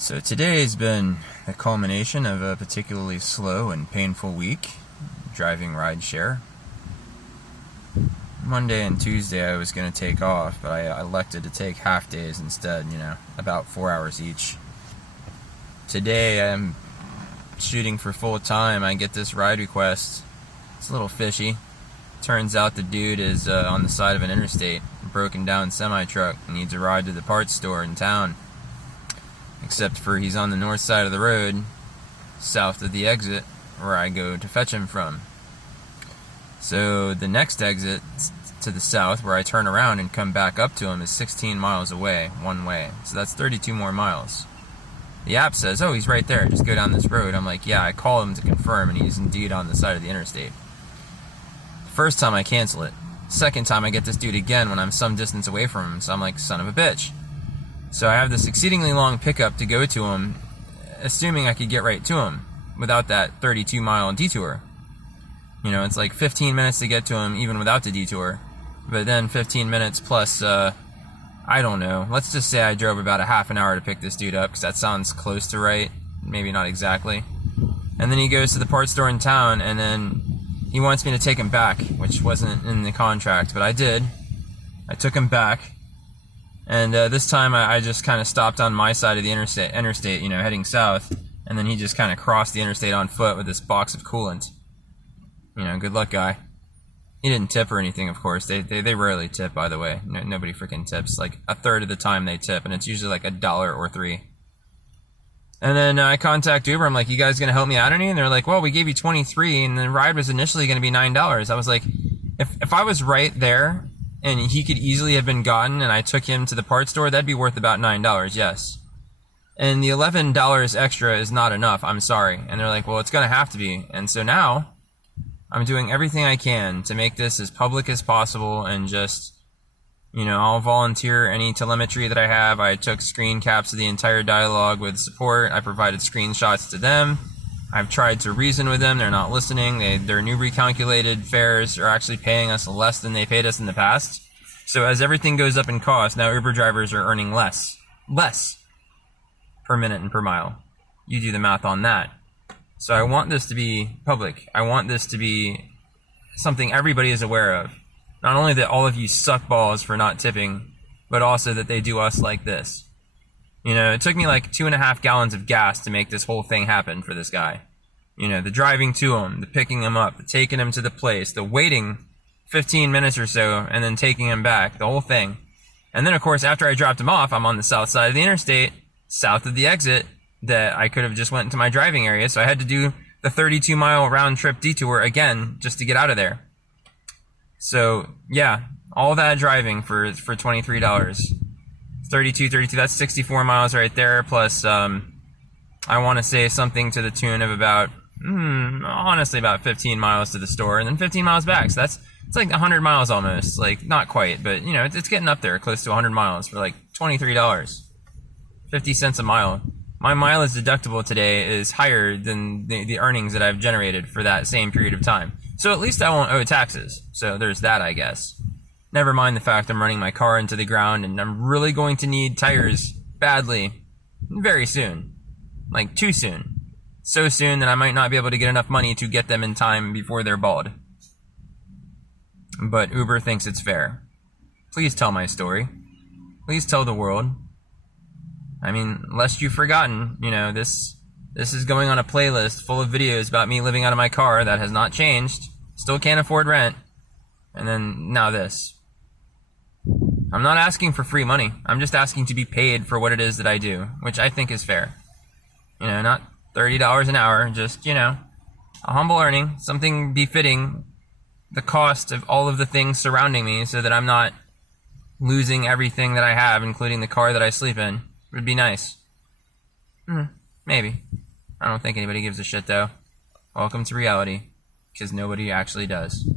So today has been the culmination of a particularly slow and painful week driving rideshare. Monday and Tuesday I was going to take off, but I elected to take half days instead, about 4 hours each. Today I'm shooting for full time. I get this ride request. It's a little fishy. Turns out the dude is on the side of an interstate, a broken down semi-truck, needs a ride to the parts store in town. Except for he's on the north side of the road, south of the exit where I go to fetch him from. So the next exit to the south, where I turn around and come back up to him, is 16 miles away, one way. So that's 32 more miles. The app says, oh, he's right there, just go down this road. I'm like, yeah, I call him to confirm, and he's indeed on the side of the interstate. First time I cancel it. Second time I get this dude again when I'm some distance away from him, so I'm like, son of a bitch. So I have this exceedingly long pickup to go to him, assuming I could get right to him without that 32-mile detour. It's like 15 minutes to get to him even without the detour, but then 15 minutes plus, I don't know, let's just say I drove about a half an hour to pick this dude up, because that sounds close to right, maybe not exactly. And then he goes to the parts store in town, and then he wants me to take him back, which wasn't in the contract, but I did. I took him back. And this time I just kind of stopped on my side of the interstate, heading south, and then he just kind of crossed the interstate on foot with this box of coolant. Good luck, guy. He didn't tip or anything, of course. They rarely tip, by the way. Nobody freaking tips. Like a third of the time they tip, and it's usually like $1 or $3. And then I contact Uber. I'm like, you guys gonna help me out any? And they're like, well, we gave you $23, and the ride was initially gonna be $9. I was like, if I was right there, and he could easily have been gotten, and I took him to the parts store, that'd be worth about $9, yes. And the $11 extra is not enough, I'm sorry. And they're like, well, it's gonna have to be. And so now, I'm doing everything I can to make this as public as possible, and just, I'll volunteer any telemetry that I have. I took screen caps of the entire dialogue with support. I provided screenshots to them. I've tried to reason with them. They're not listening. Their new recalculated fares are actually paying us less than they paid us in the past. So as everything goes up in cost, now Uber drivers are earning less per minute and per mile. You do the math on that. So I want this to be public. I want this to be something everybody is aware of. Not only that all of you suck balls for not tipping, but also that they do us like this. It took me like 2.5 gallons of gas to make this whole thing happen for this guy. The driving to him, the picking him up, the taking him to the place, the waiting 15 minutes or so, and then taking him back, the whole thing. And then, of course, after I dropped him off, I'm on the south side of the interstate, south of the exit, that I could have just went into my driving area, so I had to do the 32-mile round-trip detour again just to get out of there. So, yeah, all that driving for $23. 32, that's 64 miles right there, plus I want to say something to the tune of about, honestly, about 15 miles to the store, and then 15 miles back, so it's like 100 miles almost, like, not quite, but, it's getting up there, close to 100 miles for like $23, 50 cents a mile. My mileage deductible today is higher than the earnings that I've generated for that same period of time, so at least I won't owe taxes, so there's that, I guess. Never mind the fact I'm running my car into the ground, and I'm really going to need tires badly very soon. Like, too soon. So soon that I might not be able to get enough money to get them in time before they're bald. But Uber thinks it's fair. Please tell my story. Please tell the world. I mean, lest you've forgotten, this is going on a playlist full of videos about me living out of my car that has not changed. Still can't afford rent. And then, now this. I'm not asking for free money. I'm just asking to be paid for what it is that I do, which I think is fair. Not $30 an hour, just, a humble earning, something befitting the cost of all of the things surrounding me, so that I'm not losing everything that I have, including the car that I sleep in. It would be nice. Maybe. I don't think anybody gives a shit, though. Welcome to reality, because nobody actually does.